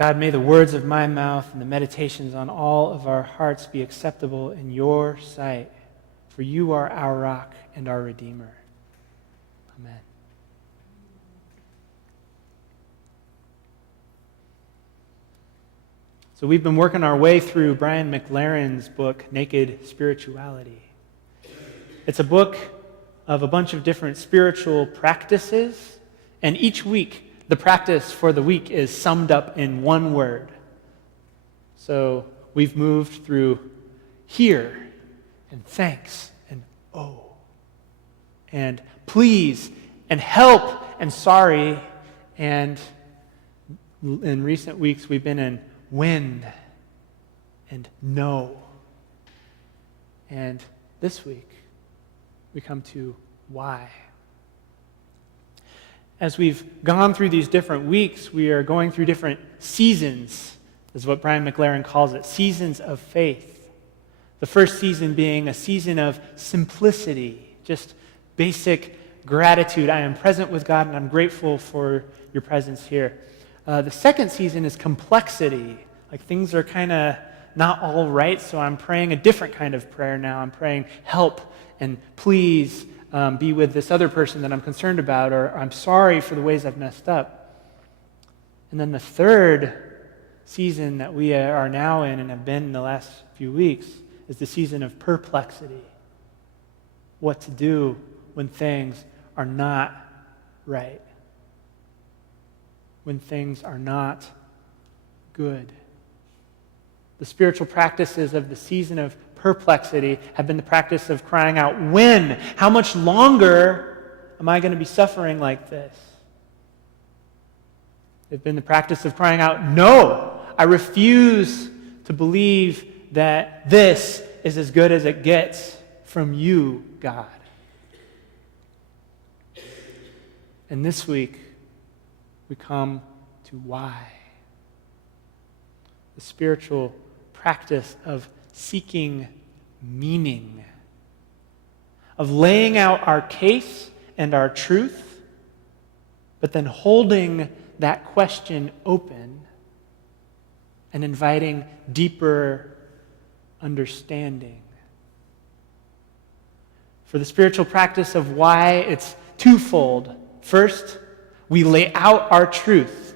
God, may the words of my mouth and the meditations on all of our hearts be acceptable in your sight, for you are our rock and our Redeemer. Amen. So we've been working our way through Brian McLaren's book, Naked Spirituality. It's a book of a bunch of different spiritual practices, and each week, the practice for the week is summed up in one word. So we've moved through here, and thanks, and oh, and please, and help, and sorry, and in recent weeks we've been in wind, and no. And this week, we come to why. As we've gone through these different weeks, we are going through different seasons, is what Brian McLaren calls it, seasons of faith. The first season being a season of simplicity, just basic gratitude. I am present with God and I'm grateful for your presence here. The second season is complexity, like things are kind of not all right, so I'm praying a different kind of prayer now. I'm praying help and please be with this other person that I'm concerned about, or I'm sorry for the ways I've messed up. And then the third season that we are now in and have been in the last few weeks is the season of perplexity. What to do when things are not right. When things are not good. The spiritual practices of the season of perplexity have been the practice of crying out, when? How much longer am I going to be suffering like this? They've been the practice of crying out, no, I refuse to believe that this is as good as it gets from you, God. And this week, we come to why. The spiritual practice of seeking meaning, of laying out our case and our truth, but then holding that question open and inviting deeper understanding. For the spiritual practice of why, it's twofold. First, we lay out our truth,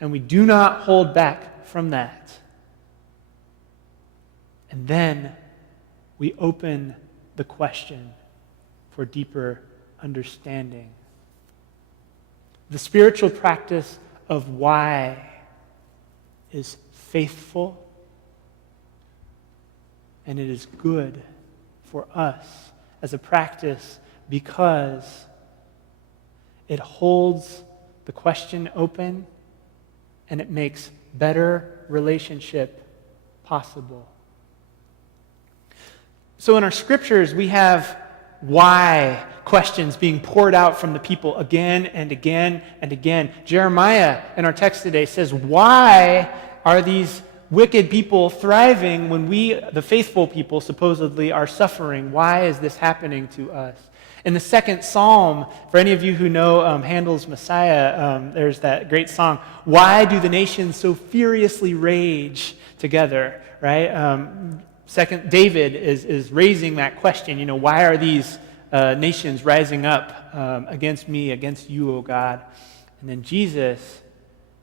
and we do not hold back from that. And then we open the question for deeper understanding. The spiritual practice of why is faithful, and it is good for us as a practice because it holds the question open and it makes better relationship possible. So in our scriptures, we have why questions being poured out from the people again and again and again. Jeremiah in our text today says, why are these wicked people thriving when we, the faithful people, supposedly are suffering? Why is this happening to us? In the second psalm, for any of you who know Handel's Messiah, there's that great song, why do the nations so furiously rage together, right? Second, David is raising that question, why are these nations rising up against me, against you, O God? And then Jesus,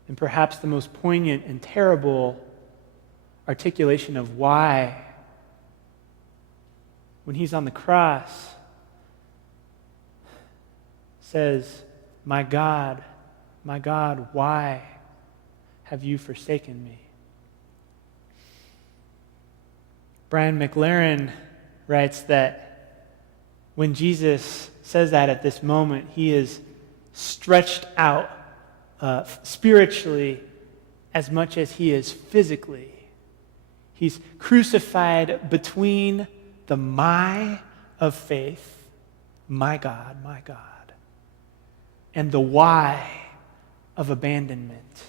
in perhaps the most poignant and terrible articulation of why, when he's on the cross, says, my God, why have you forsaken me? Brian McLaren writes that when Jesus says that at this moment, he is stretched out spiritually as much as he is physically. He's crucified between the my of faith, my God, and the why of abandonment.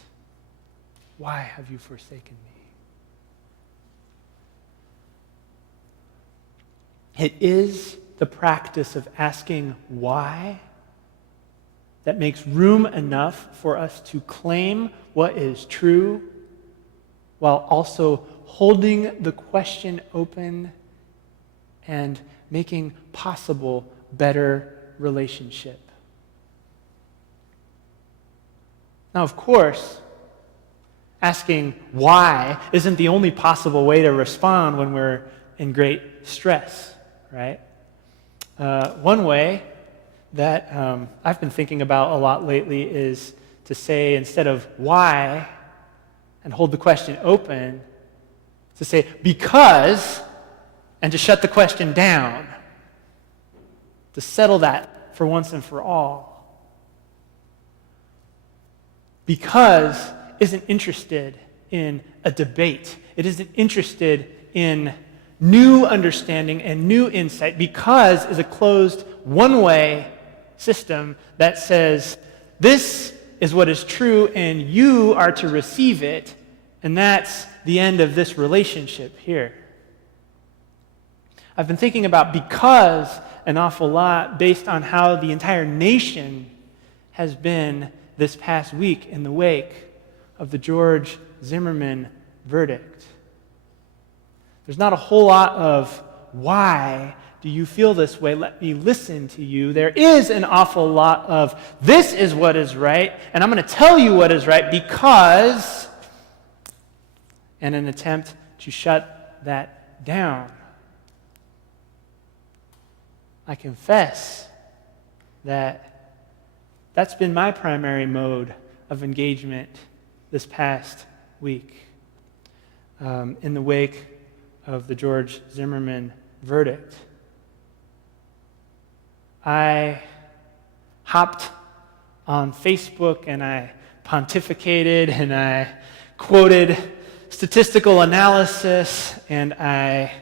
Why have you forsaken me? It is the practice of asking why that makes room enough for us to claim what is true while also holding the question open and making possible better relationship. Now, of course, asking why isn't the only possible way to respond when we're in great stress, right? One way that I've been thinking about a lot lately is to say, instead of why and hold the question open, to say because, and to shut the question down, to settle that for once and for all. Because isn't interested in a debate. It isn't interested in new understanding and new insight. Because is a closed one-way system that says, this is what is true and you are to receive it, and that's the end of this relationship here. I've been thinking about because an awful lot based on how the entire nation has been this past week in the wake of the George Zimmerman verdict. There's not a whole lot of why do you feel this way? Let me listen to you. There is an awful lot of this is what is right, and I'm going to tell you what is right because, and an attempt to shut that down. I confess that that's been my primary mode of engagement this past week in the wake of the George Zimmerman verdict. I hopped on Facebook and I pontificated and I quoted statistical analysis and I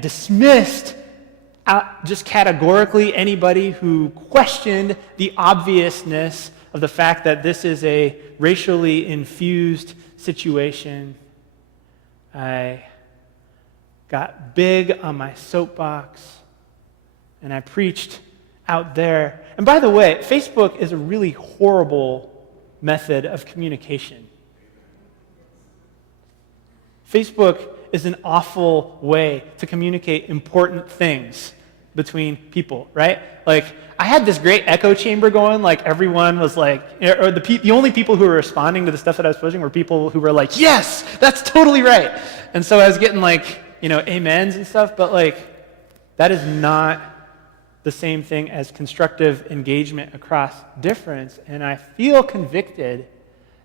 dismissed just categorically anybody who questioned the obviousness of the fact that this is a racially infused situation. I got big on my soapbox and I preached out there. And by the way, Facebook is a really horrible method of communication. Facebook is an awful way to communicate important things between people, right? Like, I had this great echo chamber going, like everyone was like, or the only people who were responding to the stuff that I was posting were people who were like, yes, that's totally right. And so I was getting like, amens and stuff, but like, that is not the same thing as constructive engagement across difference. And I feel convicted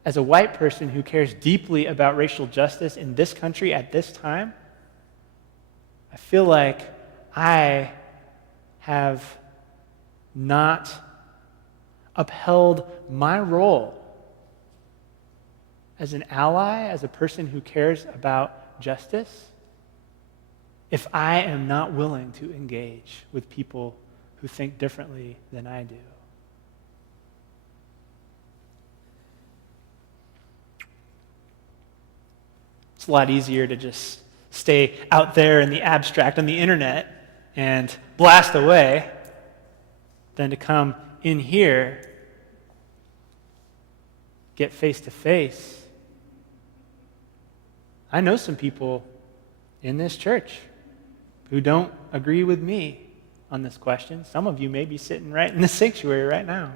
as a white person who cares deeply about racial justice in this country at this time. I feel like I have not upheld my role as an ally, as a person who cares about justice, if I am not willing to engage with people who think differently than I do. It's a lot easier to just stay out there in the abstract on the internet and blast away than to come in here, get face to face. I know some people in this church who don't agree with me on this question. Some of you may be sitting right in the sanctuary right now.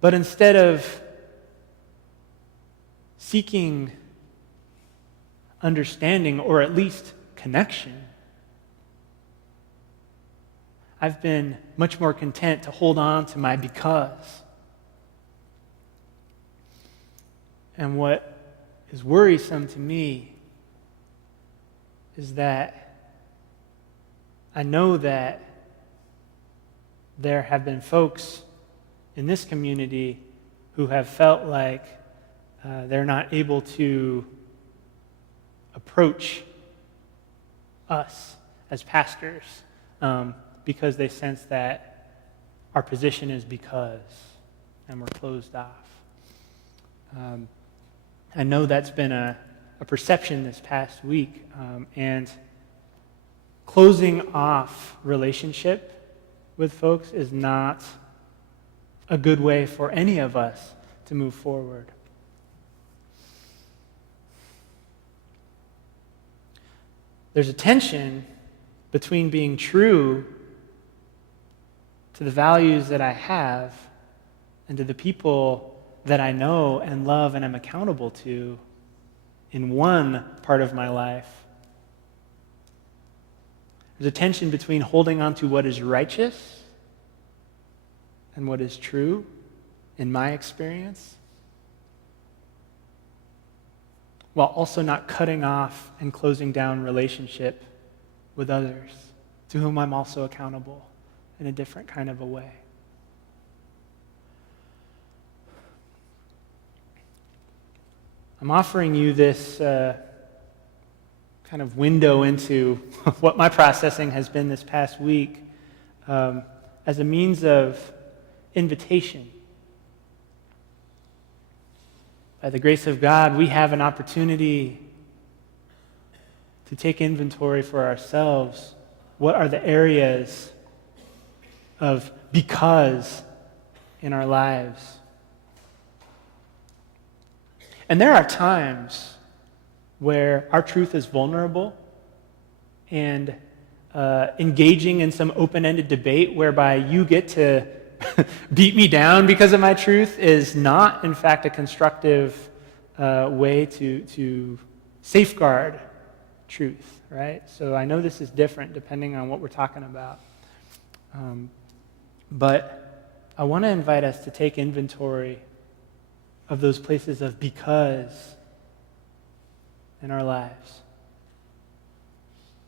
But instead of seeking understanding or at least connection, I've been much more content to hold on to my because. And what is worrisome to me is that I know that there have been folks in this community who have felt like they're not able to approach us as pastors because they sense that our position is because, and we're closed off. I know that's been a perception this past week, and closing off relationship with folks is not a good way for any of us to move forward. There's a tension between being true to the values that I have and to the people that I know and love and am accountable to in one part of my life. There's a tension between holding on to what is righteous and what is true in my experience, while also not cutting off and closing down relationship with others to whom I'm also accountable in a different kind of a way. I'm offering you this kind of window into what my processing has been this past week as a means of invitation. By the grace of God, we have an opportunity to take inventory for ourselves. What are the areas of because in our lives? And there are times where our truth is vulnerable and engaging in some open-ended debate whereby you get to beat me down because of my truth is not, in fact, a constructive way to safeguard truth, right? So I know this is different depending on what we're talking about. But I want to invite us to take inventory of those places of because in our lives.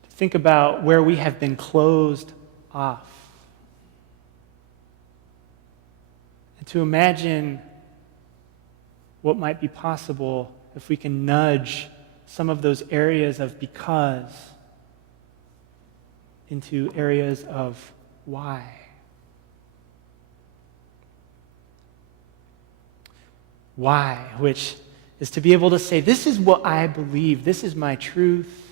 To think about where we have been closed off. And to imagine what might be possible if we can nudge some of those areas of because into areas of why. Why, which is to be able to say, this is what I believe, this is my truth,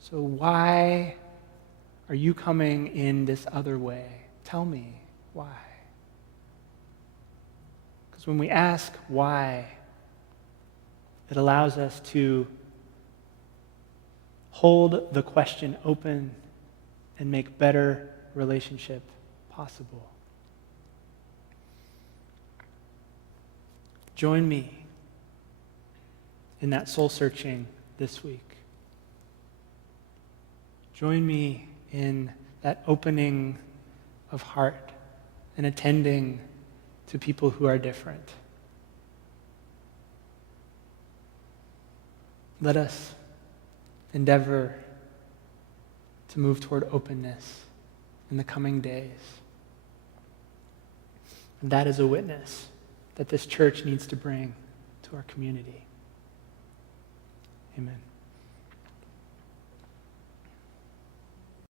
so why are you coming in this other way? Tell me why. Because when we ask why, it allows us to hold the question open and make better relationship possible. Join me in that soul searching this week. Join me in that opening of heart and attending to people who are different. Let us endeavor to move toward openness in the coming days. And that is a witness that this church needs to bring to our community. Amen.